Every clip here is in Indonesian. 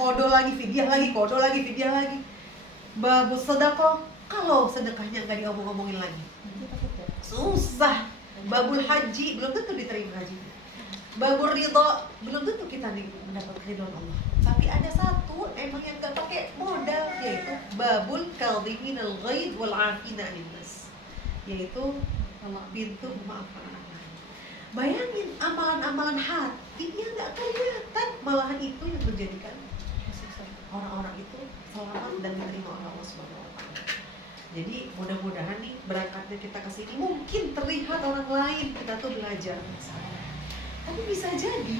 kodo lagi, fidyah lagi. Babus sedekah, kalau sedekahnya nggak diomong-omongin lagi, susah. Babul haji, belum tentu diterima haji. Babul ridho, belum tentu kita mendapat ridho Allah. Tapi ada satu emang yang nggak pakai modal, yaitu babul kadhiminal ghaidh wal 'afina 'anil nas, yaitu pintu memaafkan orang lain. Bayangin amalan-amalan hati yang nggak kelihatan, malahan itu yang menjadikan orang-orang itu selamat dan diterima oleh Allah Subhanahu wa Ta'ala. Jadi mudah-mudahan nih berangkatnya kita ke sini mungkin terlihat orang lain kita tuh belajar bahasa, tapi bisa jadi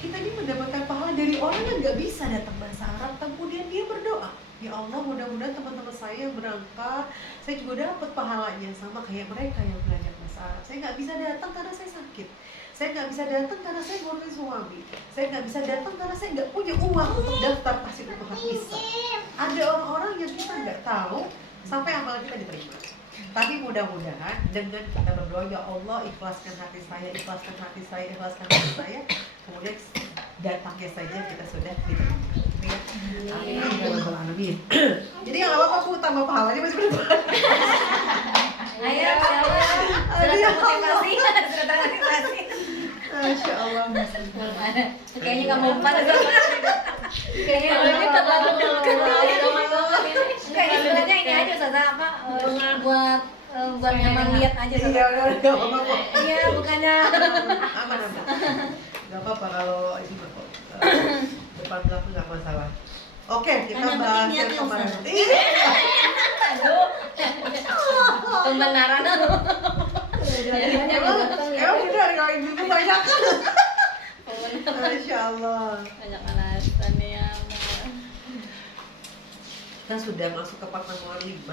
kita ini mendapatkan pahala dari orang yang nggak bisa datang bahasa Arab, kemudian dia berdoa, ya Allah mudah-mudahan teman-teman saya yang berangkat, saya juga dapat pahalanya sama kayak mereka yang belajar bahasa Arab. Saya nggak bisa datang karena saya sakit, saya nggak bisa datang karena saya ngurusin suami, saya nggak bisa datang karena saya nggak punya uang untuk daftar tahsil untuk bisa. Ada orang-orang yang kita nggak tahu sampai amalan kita diterima. Tapi mudah-mudahan dengan kita berdoa, ya Allah ikhlaskan hati saya, kemudian datangnya saja kita sudah diterima. Ya. Amin. Jadi yang apa aku tambah pahalanya masih berdoa. Ayo, surat motivasi. Masya Allah. Kayaknya nggak mau lupa. Kayaknya ini terlalu sebenarnya ini aja Ustazah, apa buat nyaman lihat aja. Iya, bukannya aman. Gak apa-apa kalau ini kok depan belakang nggak masalah. Oke, kita bahas yang kemarin. Aduh, pembenaran. Emang bener kalau ibu banyak. Masya Allah. Banyak alasan ya. Kita sudah masuk ke pertemuan 5.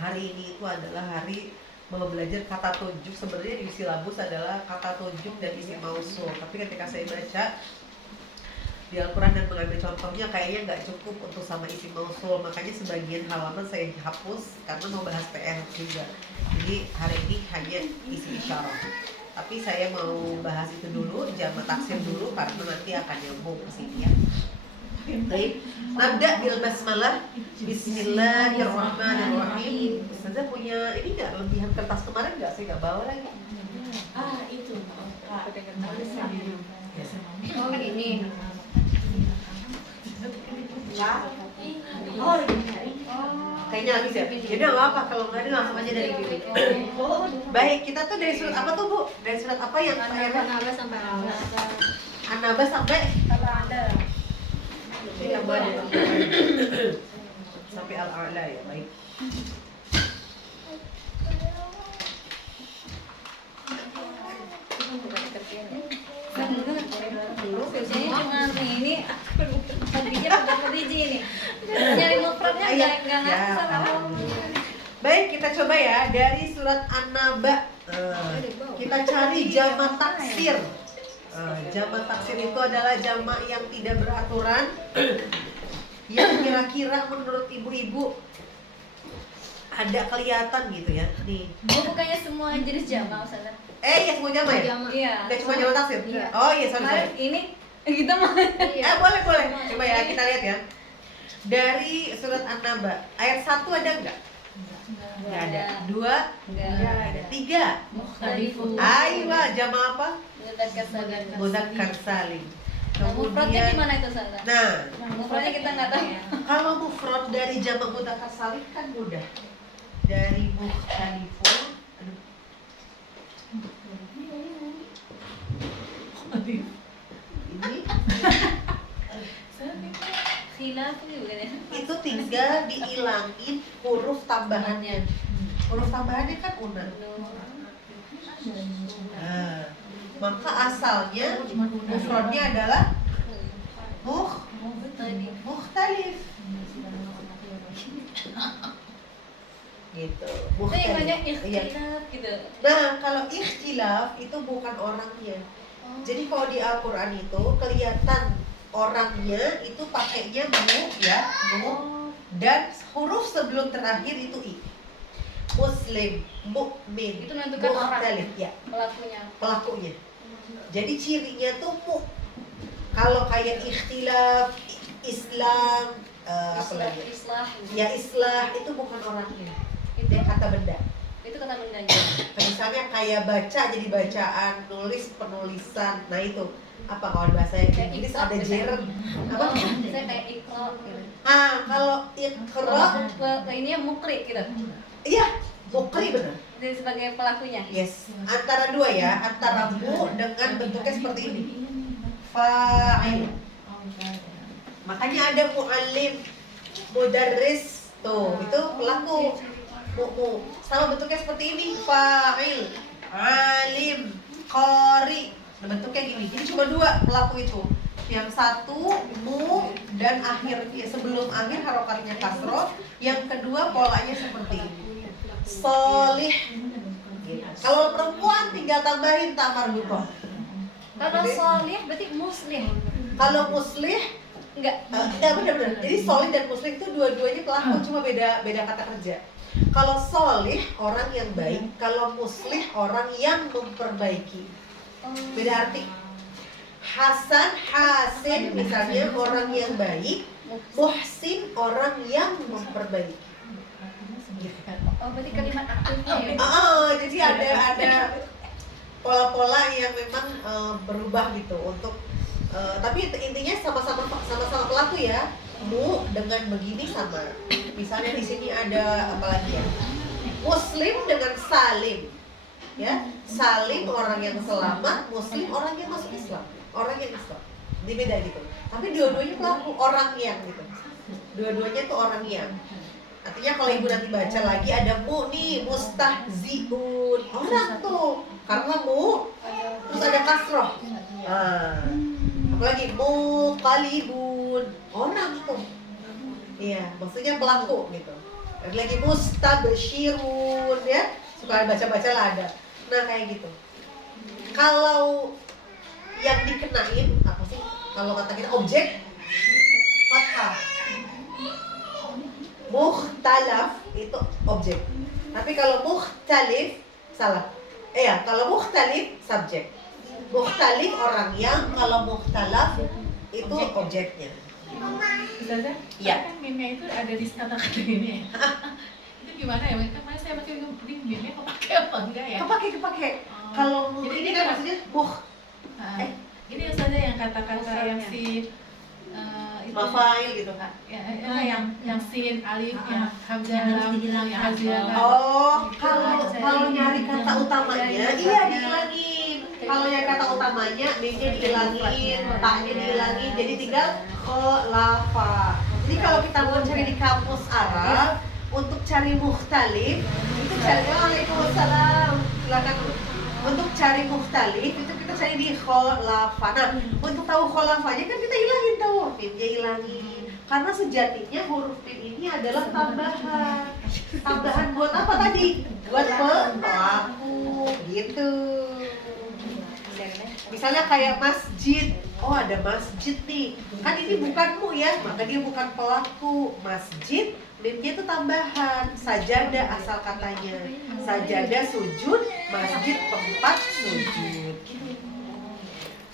Hari ini itu adalah hari mau belajar kata tunjuk. Sebenarnya di silabus adalah kata tunjuk dan isim mausul. Tapi ketika saya baca di Al-Quran dan mengambil contohnya kayaknya nggak cukup untuk sama isim mausul. Makanya sebagian halaman saya hapus karena mau bahas PR juga. Jadi hari ini hanya isim isyarah. Tapi saya mau bahas itu dulu, jamak taksir dulu karena nanti akan nyambung ke sini ya. Baik, nabda bil basmalah. Bismillahirrahmanirrahim. Ustazah punya ini nggak, lebihan kertas kemarin nggak? Saya nggak bawa lagi. Itu. Oh ini. Oh, Kayaknya habis ya? Jadi nggak apa, kalau nggak ada langsung aja dari Bibi. Baik, kita tuh dari surat apa tuh Bu? Dari surat apa yang An-Naba sampai An-Naba sampai Al-A'la. sampai Al-A'la ya, baik. biasanya cuma ini tadinya udah biji ini. Nyari mufradnya enggak ngasal apa. Baik, kita coba ya dari surat An-Naba. Kita cari jamak taksir. Jamak taksir itu adalah jamak yang tidak beraturan, yang kira-kira menurut ibu-ibu ada kelihatan gitu ya. Nih. Oh, bukannya semua jenis jamak Ustazah? Ya semua jamak ya? Iya. Udah cuma jamak taksir? Iya. Oh iya, sorry. Ini kita mah. Boleh. Coba ya kita lihat ya. Dari surat An-Naba, ayat 1 ada enggak? Enggak ada. 2? Enggak ada. 3? Mukhalifun. Aywa, jamak apa? Mudzakkar Muzakkar salim. Mufradnya di mana itu Ustazah? Nah, Mufradnya kita enggak tahu. kalau mufrad dari jamak mudzakkar salim kan mudah. Dari mukhalifun. Ini khilaf juga ya. itu tinggal dihilangin huruf tambahannya. Huruf tambahannya kan una. Nah, maka asalnya mufradnya adalah mukhtalif. Gitu. Itu yang banyak Iya. ikhtilaf gitu. Nah, kalau ikhtilaf itu bukan orangnya. Jadi kalau di Al-Quran itu kelihatan orangnya itu pakainya mu, dan huruf sebelum terakhir itu i. Muslim, mukmin, Itu menentukan orang. mukhtalif, ya, Pelakunya. Jadi cirinya tuh mu. Kalau kayak ikhtilaf, Islam, apa lagi? Islah. Ya islah itu bukan orangnya, itu kata benda. Itu kata bendanya. Misalnya kayak baca jadi bacaan, nulis penulisan. Nah itu apa kalau bahasa Inggris ada gerund. Apa? Saya kayak ikro gitu. Kalau ikra, Ini mukri gitu. iya mukri benar. Jadi sebagai pelakunya. Yes, antara dua ya, antara mu dengan bentuknya seperti ini. Fa'il. Makanya ada mu'allim, mudarris, tuh itu pelaku. Mu. Sama bentuknya seperti ini, fa'il, alim, qari. Nah, bentuknya gini. Jadi cuma dua pelaku itu. Yang satu mu dan akhirnya sebelum akhir harokatnya kasroh. Yang kedua polanya seperti ini. Solih. Kalau perempuan tinggal tambahin tamar butoh. Kalau solih berarti muslih. Kalau muslih Enggak. ya benar-benar. Jadi solih dan muslih itu dua-duanya pelaku, cuma beda kata kerja. Kalau solih orang yang baik, kalau muslih orang yang memperbaiki. Beda arti. Hasan, hasin misalnya orang yang baik, muhsin orang yang memperbaiki. Oh, berarti kalimat aktifnya ya. Jadi ada pola-pola yang memang berubah gitu untuk tapi intinya sama-sama pelaku ya. Mu dengan begini sama. Misalnya di sini ada apa lagi ya? Muslim dengan salim. Ya, salim orang yang selamat, muslim orang yang masuk Islam. Orang yang Islam. Ini beda gitu. Tapi dua-duanya pelaku orang yang gitu. Dua-duanya tuh orang yang. Artinya kalau ibu nanti baca lagi ada mu nih, mustahziun. Orang tuh. Karena mu terus ada kasroh. Apalagi muqalibun, orang tuh. Iya, maksudnya pelaku gitu. Ada lagi mustabsyirun ya. Suka baca-baca lah ada. Nah, kayak gitu. Kalau yang dikenain apa sih? Kalau kata kita objek fathah. Mukhtalaf itu objek. Tapi kalau mukhtalif salah. Kalau mukhtalif subjek. Mukhtalif orang yang, kalau mukhtalaf itu objeknya. Ustazah, Iya. kan meme itu ada di kata-kata ini ya? Itu gimana ya? Kemarin saya pakai meme, kok pakai apa enggak ya? Kepake. Kalau Jadi ini ini kan kan- maksudnya Ini Ustazah yang kata-kata yang si itu mafail gitu. yang sin, alif, yang hamzah, lam, yang hamzah. Oh, kalau nyari kata utamanya, iya dihilangin. Kalau nyari kata utamanya, mimnya dihilangin, taknya dihilangin, jadi tinggal kholafa. Jadi kalau kita mau cari di kamus Arab, untuk cari mukhtalif, itu cari Waalaikumsalam. Silakan. Untuk cari mukhtalif itu kita cari di kholafa. Nah, untuk tahu kholafanya kan kita hilangin tuh, mimnya hilangin. Karena sejatinya huruf mim ini adalah tambahan. Tambahan buat apa tadi? Buat pelaku, gitu. Misalnya kayak masjid. Oh, ada masjid nih. Kan ini bukan mu ya, maka dia bukan pelaku. Masjid, mimnya itu tambahan. Sajadah asal katanya. Sajadah sujud, masjid tempat sujud.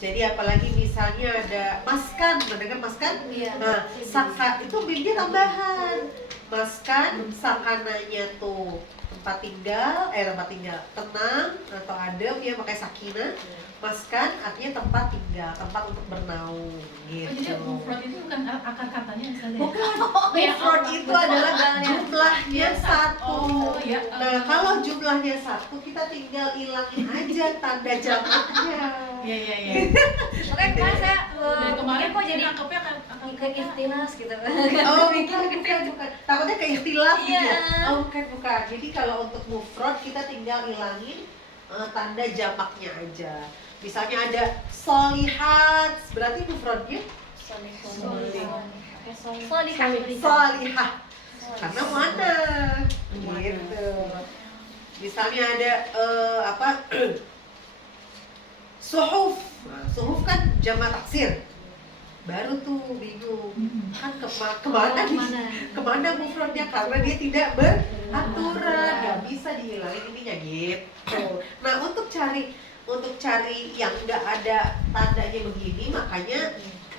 Jadi apalagi misalnya ada maskan, mendengar maskan? Iya. Nah, saka itu mimnya tambahan. Maskan, sakananya tuh tempat tinggal, tenang atau adem ya, pakai sakinah. Maskan artinya tempat tinggal, tempat untuk bernaung Jadi gitu. mufrad itu bukan akar katanya Ustazah. Bukan, yang mufrad itu adalah jumlahnya satu. Oh, ya. Nah, kalau jumlahnya satu, kita tinggal hilangin aja tanda jamaknya. Iya. Oke, kemarin saya Dan kemarin kok jadi nangkepnya akan ke ikhtilas gitu. Oh, bukan. Takutnya kayak ikhtilaf gitu ya? Iya. Oh, bukan. Jadi kalau untuk mufrad kita tinggal hilangin tanda jamaknya aja. Misalnya ada solihat, berarti mufradnya solihah. Karena mana? Gitu. Misalnya ada suhuf. Nah, suhuf kan jamak taksir. Baru tuh bingung. Kan kemana mufradnya, karena dia tidak beraturan, nggak bisa dihilangin ininya gitu. Nah, untuk cari yang nggak ada tandanya begini, makanya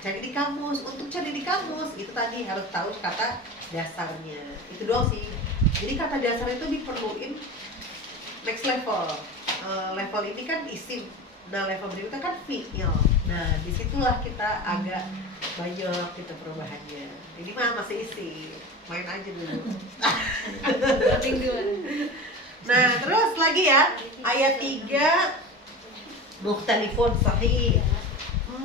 cari di kamus. Untuk cari di kamus itu tadi harus tahu kata dasarnya. Itu doang sih. Jadi kata dasar itu diperluin next level. Level ini kan isim. Nah, level berikutnya kan fi'il. Nah, disitulah kita agak banyak gitu perubahannya. Ini mah masih isi, main aja dulu. Penting dulu. Nah, terus lagi ya, ayat 3 mukhtalifun sahih.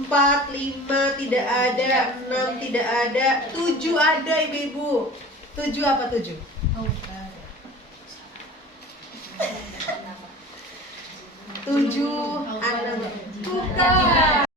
4, 5 tidak ada, 6 tidak ada, 7 ada ibu-ibu. 7 apa 7? Oh, bukan. 7 anak bukan.